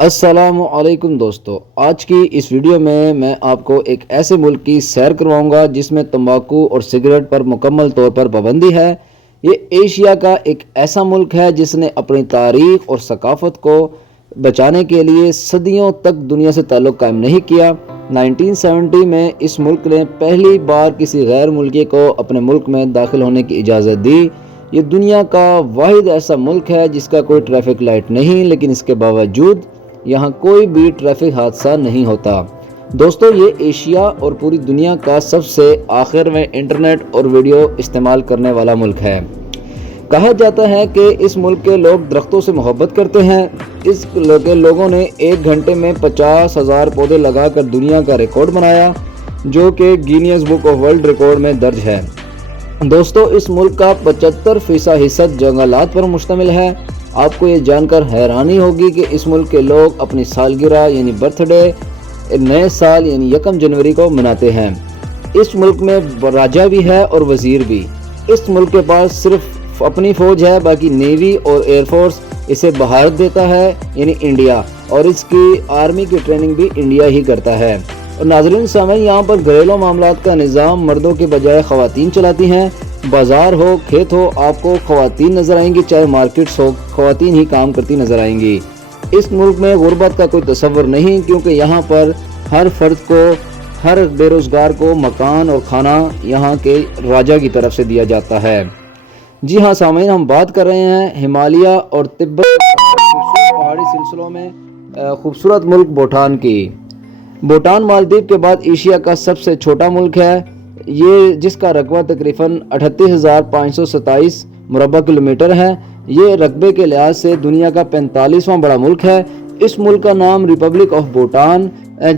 السلام علیکم دوستو، آج کی اس ویڈیو میں آپ کو ایک ایسے ملک کی سیر کرواؤں گا جس میں تمباکو اور سگریٹ پر مکمل طور پر پابندی ہے۔ یہ ایشیا کا ایک ایسا ملک ہے جس نے اپنی تاریخ اور ثقافت کو بچانے کے لیے صدیوں تک دنیا سے تعلق قائم نہیں کیا۔ 1970 میں اس ملک نے پہلی بار کسی غیر ملکی کو اپنے ملک میں داخل ہونے کی اجازت دی۔ یہ دنیا کا واحد ایسا ملک ہے جس کا کوئی ٹریفک لائٹ نہیں، لیکن اس کے باوجود یہاں کوئی بھی ٹریفک حادثہ نہیں ہوتا۔ دوستو، یہ ایشیا اور پوری دنیا کا سب سے آخر میں انٹرنیٹ اور ویڈیو استعمال کرنے والا ملک ہے۔ کہا جاتا ہے کہ اس ملک کے لوگ درختوں سے محبت کرتے ہیں۔ اس کے لوگوں نے 1 گھنٹے میں 50,000 پودے لگا کر دنیا کا ریکارڈ بنایا، جو کہ Guinness book of world record میں درج ہے۔ دوستو، اس ملک کا 75% جنگلات پر مشتمل ہے۔ آپ کو یہ جان کر حیرانی ہوگی کہ اس ملک کے لوگ اپنی سالگرہ یعنی برتھ ڈے، نئے سال یعنی 1 جنوری کو مناتے ہیں۔ اس ملک میں راجہ بھی ہے اور وزیر بھی۔ اس ملک کے پاس صرف اپنی فوج ہے، باقی نیوی اور ایئر فورس اسے بھارت دیتا ہے یعنی انڈیا، اور اس کی آرمی کی ٹریننگ بھی انڈیا ہی کرتا ہے۔ اور ناظرین سامعین، یہاں پر گھریلو معاملات کا نظام مردوں کے بجائے خواتین چلاتی ہیں۔ بازار ہو، کھیت ہو، آپ کو خواتین نظر آئیں گی، چاہے مارکیٹس ہو، خواتین ہی کام کرتی نظر آئیں گی۔ اس ملک میں غربت کا کوئی تصور نہیں، کیونکہ یہاں پر ہر فرد کو، ہر بے روزگار کو مکان اور کھانا یہاں کے راجہ کی طرف سے دیا جاتا ہے۔ جی ہاں سامعین، ہم بات کر رہے ہیں ہمالیہ اور تبت خوبصورت پہاڑی سلسلوں میں خوبصورت ملک بھوٹان کی۔ بھوٹان مالدیپ کے بعد ایشیا کا سب سے چھوٹا ملک ہے، یہ جس کا رقبہ تقریباً 38,527 مربع کلومیٹر ہے۔ یہ رقبے کے لحاظ سے دنیا کا 45واں بڑا ملک ہے۔ اس ملک کا نام ریپبلک آف بھوٹان،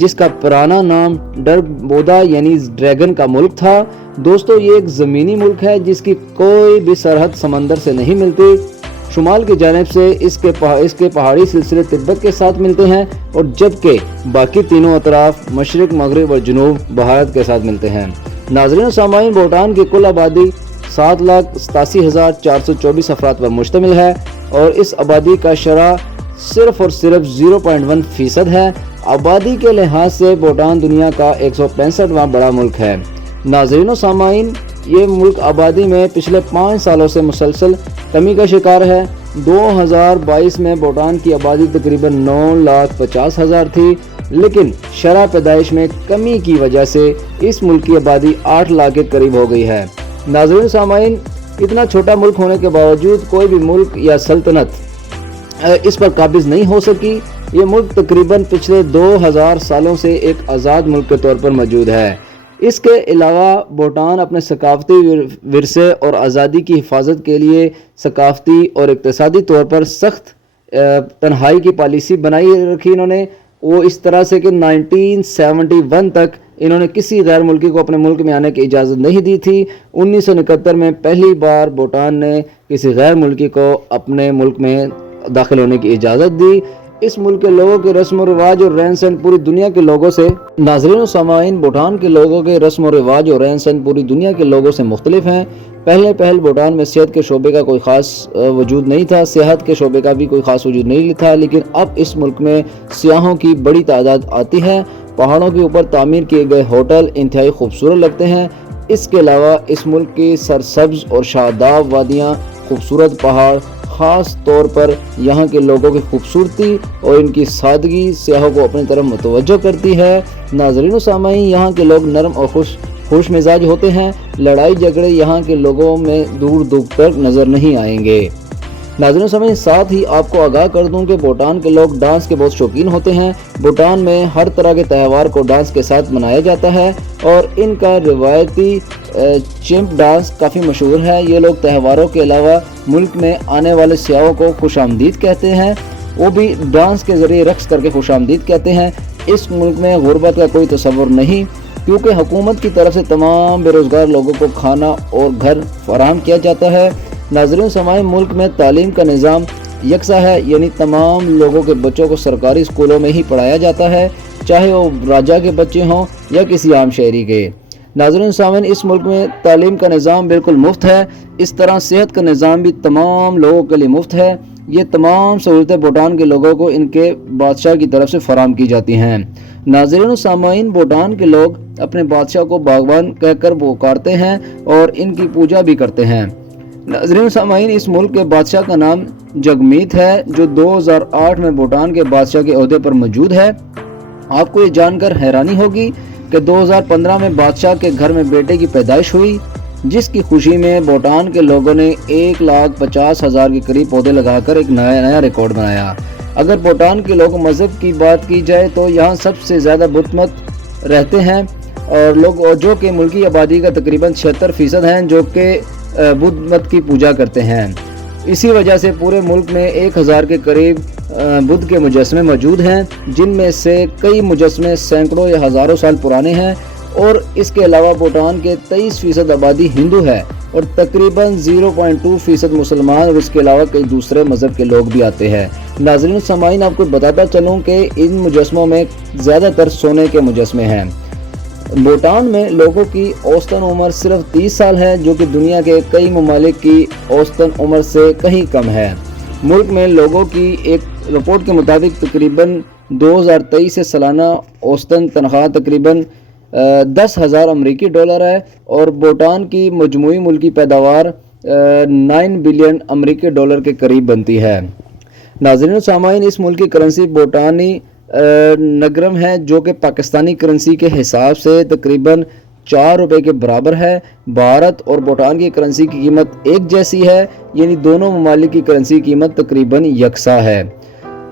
جس کا پرانا نام ڈربودا یعنی ڈریگن کا ملک تھا۔ دوستو، یہ ایک زمینی ملک ہے جس کی کوئی بھی سرحد سمندر سے نہیں ملتی۔ شمال کی جانب سے اس کے پہاڑی سلسلے تبت کے ساتھ ملتے ہیں، اور جبکہ باقی تینوں اطراف مشرق، مغرب اور جنوب بھارت کے ساتھ ملتے ہیں۔ ناظرین و سامعین، بھوٹان کی کل آبادی 7,87,424 افراد پر مشتمل ہے، اور اس آبادی کا شرح صرف اور صرف 0.1% ہے۔ آبادی کے لحاظ سے بھوٹان دنیا کا 165واں بڑا ملک ہے۔ ناظرین و سامعین، یہ ملک آبادی میں پچھلے 5 سالوں سے مسلسل کمی کا شکار ہے۔ 2022 میں بھوٹان کی آبادی تقریباً 9,50,000 تھی، لیکن شرح پیدائش میں کمی کی وجہ سے اس ملک کی آبادی 8 لاکھ کے قریب ہو گئی ہے۔ ناظرین سامعین، اتنا چھوٹا ملک ہونے کے باوجود کوئی بھی ملک یا سلطنت اس پر قابض نہیں ہو سکی۔ یہ ملک تقریباً پچھلے 2000 سالوں سے ایک آزاد ملک کے طور پر موجود ہے۔ اس کے علاوہ بھوٹان اپنے ثقافتی ورثے اور آزادی کی حفاظت کے لیے ثقافتی اور اقتصادی طور پر سخت تنہائی کی پالیسی بنائی رکھی انہوں نے۔ وہ اس طرح سے کہ 1971 تک انہوں نے کسی غیر ملکی کو اپنے ملک میں آنے کی اجازت نہیں دی تھی۔ 1971 میں پہلی بار بھوٹان نے کسی غیر ملکی کو اپنے ملک میں داخل ہونے کی اجازت دی۔ اس ملک کے لوگوں کے رسم و رواج اور رہن سہن پوری دنیا کے لوگوں سے ناظرین و سامعین، بھوٹان کے لوگوں کے رسم و رواج اور رہن سہن پوری دنیا کے لوگوں سے مختلف ہیں۔ پہل بھوٹان میں صحت کے شعبے کا کوئی خاص وجود نہیں تھا، سیاحت کے شعبے کا بھی کوئی خاص وجود نہیں تھا، لیکن اب اس ملک میں سیاحوں کی بڑی تعداد آتی ہے۔ پہاڑوں کے اوپر تعمیر کیے گئے ہوٹل انتہائی خوبصورت لگتے ہیں۔ اس کے علاوہ اس ملک کی سرسبز اور شاداب وادیاں، خوبصورت پہاڑ، خاص طور پر یہاں کے لوگوں کی خوبصورتی اور ان کی سادگی سیاحوں کو اپنی طرف متوجہ کرتی ہے۔ ناظرین و سامعین، یہاں کے لوگ نرم اور خوش مزاج ہوتے ہیں۔ لڑائی جھگڑے یہاں کے لوگوں میں دور دور تک نظر نہیں آئیں گے۔ ناظرین و سامعین، ساتھ ہی آپ کو آگاہ کر دوں کہ بھوٹان کے لوگ ڈانس کے بہت شوقین ہوتے ہیں۔ بھوٹان میں ہر طرح کے تہوار کو ڈانس کے ساتھ منایا جاتا ہے، اور ان کا روایتی چمپ ڈانس کافی مشہور ہے۔ یہ لوگ تہواروں کے علاوہ ملک میں آنے والے سیاحوں کو خوش آمدید کہتے ہیں، وہ بھی ڈانس کے ذریعے رقص کر کے خوش آمدید کہتے ہیں۔ اس ملک میں غربت کا کوئی تصور نہیں، کیونکہ حکومت کی طرف سے تمام بے روزگار لوگوں کو کھانا اور گھر فراہم کیا جاتا ہے۔ ناظرین سامعین، ملک میں تعلیم کا نظام یکساں ہے، یعنی تمام لوگوں کے بچوں کو سرکاری اسکولوں میں ہی پڑھایا جاتا ہے، چاہے وہ راجہ کے بچے ہوں یا کسی عام شہری کے۔ ناظرین سامعین، اس ملک میں تعلیم کا نظام بالکل مفت ہے۔ اس طرح صحت کا نظام بھی تمام لوگوں کے لیے مفت ہے۔ یہ تمام سہولتیں بھوٹان کے لوگوں کو ان کے بادشاہ کی طرف سے فراہم کی جاتی ہیں۔ ناظرین و سامعین، بھوٹان کے لوگ اپنے بادشاہ کو باغبان کہہ کر پکارتے ہیں اور ان کی پوجا بھی کرتے ہیں۔ ناظرین و سامعین، اس ملک کے بادشاہ کا نام جگمیت ہے، جو 2008 میں بھوٹان کے بادشاہ کے عہدے پر موجود ہے۔ آپ کو یہ جان کر حیرانی ہوگی کہ 2015 میں بادشاہ کے گھر میں بیٹے کی پیدائش ہوئی، جس کی خوشی میں بھوٹان کے لوگوں نے 1,50,000 کے قریب پودے لگا کر ایک نیا ریکارڈ بنایا۔ اگر بھوٹان کے لوگ مذہب کی بات کی جائے تو یہاں سب سے زیادہ بت مت رہتے ہیں اور لوگ جو کہ ملکی آبادی کا تقریباً 76% ہیں جو کہ بدھ مت کی پوجا کرتے ہیں۔ اسی وجہ سے پورے ملک میں 1,000 کے قریب بدھ کے مجسمے موجود ہیں، جن میں سے کئی مجسمے سینکڑوں یا ہزاروں سال پرانے ہیں، اور اس کے علاوہ بھوٹان کے 23% آبادی ہندو ہے اور تقریباً 0.2% مسلمان، اور اس کے علاوہ کئی دوسرے مذہب کے لوگ بھی آتے ہیں۔ ناظرین و سامعین، آپ کو بتاتا چلوں کہ ان مجسموں میں زیادہ تر سونے کے مجسمے ہیں۔ بھوٹان میں لوگوں کی اوسطاً عمر صرف 30 سال ہے، جو کہ دنیا کے کئی ممالک کی اوسطاً عمر سے کہیں کم ہے۔ ملک میں لوگوں کی ایک رپورٹ کے مطابق تقریباً 2023 سے سالانہ اوسطاً تنخواہ تقریباً 10,000 امریکی ڈالر ہے، اور بھوٹان کی مجموعی ملکی پیداوار 9 بلین امریکی ڈالر کے قریب بنتی ہے۔ ناظرین و سامعین، اس ملک کی کرنسی بھوٹانی نگرم ہے، جو کہ پاکستانی کرنسی کے حساب سے تقریباً 4 روپے کے برابر ہے۔ بھارت اور بھوٹان کی کرنسی کی قیمت ایک جیسی ہے، یعنی دونوں ممالک کی کرنسی کی قیمت تقریباً یکساں ہے۔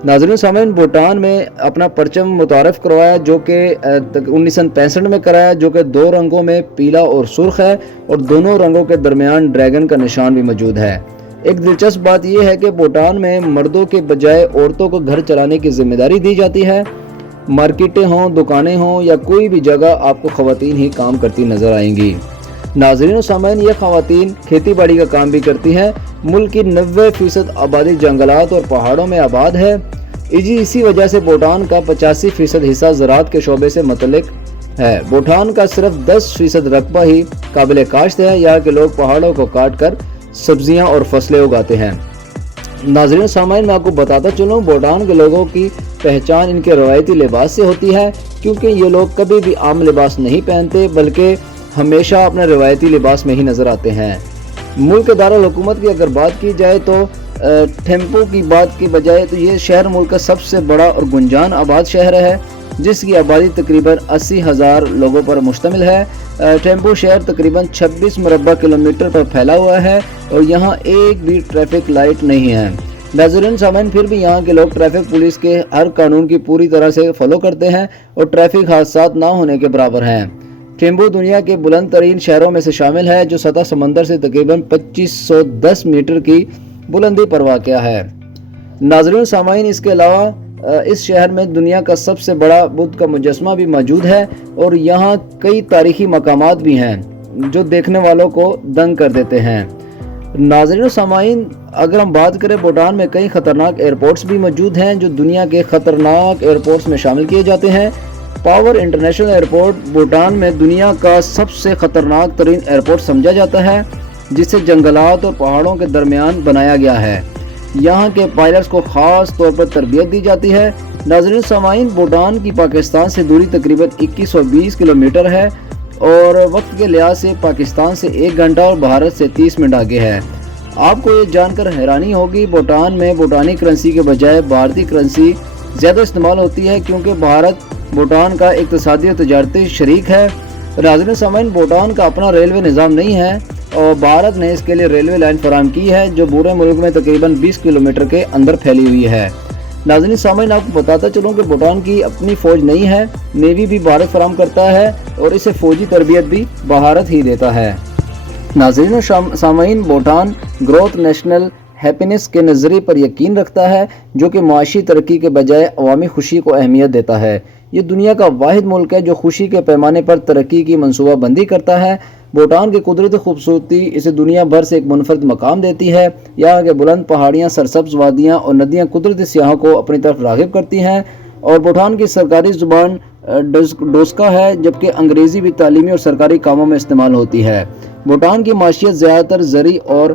ناظرین سامعین، بھوٹان میں اپنا پرچم متعارف کروایا جو کہ 1965 میں کرایا، جو کہ 2 رنگوں میں پیلا اور سرخ ہے، اور دونوں رنگوں کے درمیان ڈریگن کا نشان بھی موجود ہے۔ ایک دلچسپ بات یہ ہے کہ بھوٹان میں مردوں کے بجائے عورتوں کو گھر چلانے کی ذمہ داری دی جاتی ہے۔ مارکیٹیں ہوں، دکانیں ہوں یا کوئی بھی جگہ آپ کو خواتین ہی کام کرتی نظر آئیں گی۔ ناظرین و سامعین، یہ خواتین کھیتی باڑی کا کام بھی کرتی ہیں۔ ملک کی 90% آبادی جنگلات اور پہاڑوں میں آباد ہے۔ اسی وجہ سے بھوٹان کا 85% حصہ زراعت کے شعبے سے متعلق ہے۔ بھوٹان کا صرف 10% رقبہ ہی قابل کاشت ہے۔ یہاں کے لوگ پہاڑوں کو کاٹ کر سبزیاں اور فصلیں اگاتے ہیں۔ ناظرین سامعین، میں آپ کو بتاتا چلوں، بھوٹان کے لوگوں کی پہچان ان کے روایتی لباس سے ہوتی ہے، کیونکہ یہ لوگ کبھی بھی عام لباس نہیں پہنتے بلکہ ہمیشہ اپنے روایتی لباس میں ہی نظر آتے ہیں۔ ملک دارالحکومت کی اگر بات کی جائے تو تھیمپو کی بات کی بجائے تو یہ شہر ملک کا سب سے بڑا اور گنجان آباد شہر ہے، جس کی آبادی تقریباً 80,000 لوگوں پر مشتمل ہے۔ تھیمپو شہر تقریباً 26 مربع کلومیٹر پر پھیلا ہوا ہے اور یہاں ایک بھی ٹریفک لائٹ نہیں ہے۔ ناظرین سامعین، پھر بھی یہاں کے لوگ ٹریفک پولیس کے ہر قانون کی پوری طرح سے فالو کرتے ہیں اور ٹریفک حادثات نہ ہونے کے برابر ہیں۔ تھیمپو دنیا کے بلند ترین شہروں میں سے شامل ہے، جو سطح سمندر سے تقریباً 2510 میٹر کی بلندی پر واقع ہے۔ ناظرین سامعین، اس کے علاوہ اس شہر میں دنیا کا سب سے بڑا بدھ کا مجسمہ بھی موجود ہے اور یہاں کئی تاریخی مقامات بھی ہیں جو دیکھنے والوں کو دنگ کر دیتے ہیں۔ ناظرین سامعین، اگر ہم بات کریں، بھوٹان میں کئی خطرناک ایئرپورٹس بھی موجود ہیں جو دنیا کے خطرناک ایئرپورٹس میں شامل کیے جاتے ہیں۔ پاور انٹرنیشنل ایئرپورٹ بھوٹان میں دنیا کا سب سے خطرناک ترین ایئرپورٹ سمجھا جاتا ہے، جسے جنگلات اور پہاڑوں کے درمیان بنایا گیا ہے۔ یہاں کے پائلٹس کو خاص طور پر تربیت دی جاتی ہے۔ ناظرین سامعین، بھوٹان کی پاکستان سے دوری تقریباً 2120 کلومیٹر ہے اور وقت کے لحاظ سے پاکستان سے 1 گھنٹہ اور بھارت سے 30 منٹ آگے ہے۔ آپ کو یہ جان کر حیرانی ہوگی، بھوٹان میں بھوٹانی کرنسی کے بجائے بھارتی کرنسی زیادہ استعمال ہوتی ہے، کیونکہ بھارت بھوٹان کا اقتصادی اور تجارتی شریک ہے۔ ناظرین سامعین، بھوٹان کا اپنا ریلوے نظام نہیں ہے اور بھارت نے اس کے لیے ریلوے لائن فراہم کی ہے، جو پورے ملک میں تقریباً 20 کلومیٹر کے اندر پھیلی ہوئی ہے۔ ناظرین سامعین، آپ کو بتاتا چلوں کہ بھوٹان کی اپنی فوج نہیں ہے، نیوی بھی بھارت فراہم کرتا ہے اور اسے فوجی تربیت بھی بھارت ہی دیتا ہے۔ ناظرین سامعین، بھوٹان گروتھ نیشنل ہیپینس کے نظریے پر یقین رکھتا ہے، جو کہ معاشی ترقی کے بجائے عوامی خوشی کو اہمیت دیتا ہے۔ یہ دنیا کا واحد ملک ہے جو خوشی کے پیمانے پر ترقی کی منصوبہ بندی کرتا ہے۔ بھوٹان کی قدرتی خوبصورتی اسے دنیا بھر سے ایک منفرد مقام دیتی ہے۔ یہاں کے بلند پہاڑیاں، سرسبز وادیاں اور ندیاں قدرتی سیاحوں کو اپنی طرف راغب کرتی ہیں، اور بھوٹان کی سرکاری زبان ڈوسکا ہے، جبکہ انگریزی بھی تعلیمی اور سرکاری کاموں میں استعمال ہوتی ہے۔ بھوٹان کی معیشت زیادہ تر زرعی اور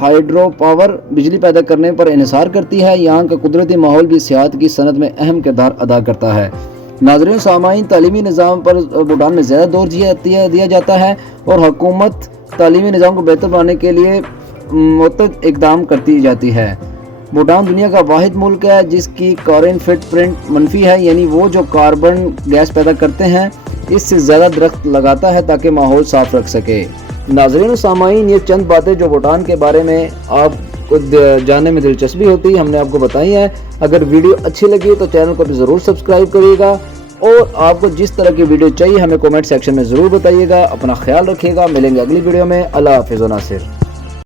ہائیڈرو پاور بجلی پیدا کرنے پر انحصار کرتی ہے۔ یہاں کا قدرتی ماحول بھی سیاحت کی صنعت میں اہم کردار ادا کرتا ہے۔ ناظرین سامعین، تعلیمی نظام پر بھوٹان میں زیادہ زور دیا جاتا ہے اور حکومت تعلیمی نظام کو بہتر بنانے کے لیے متعدد اقدام کرتی جاتی ہے۔ بھوٹان دنیا کا واحد ملک ہے جس کی کاربن فٹ پرنٹ منفی ہے، یعنی وہ جو کاربن گیس پیدا کرتے ہیں اس سے زیادہ درخت لگاتا ہے تاکہ ماحول صاف رکھ سکے۔ ناظرین و سامعین، یہ چند باتیں جو بھوٹان کے بارے میں آپ کو جاننے میں دلچسپی ہوتی ہے ہم نے آپ کو بتائی ہیں۔ اگر ویڈیو اچھی لگی تو چینل کو بھی ضرور سبسکرائب کریے گا، اور آپ کو جس طرح کی ویڈیو چاہیے ہمیں کومنٹ سیکشن میں ضرور بتائیے گا۔ اپنا خیال رکھیے گا، ملیں گے اگلی ویڈیو میں۔ اللہ حافظ و ناصر۔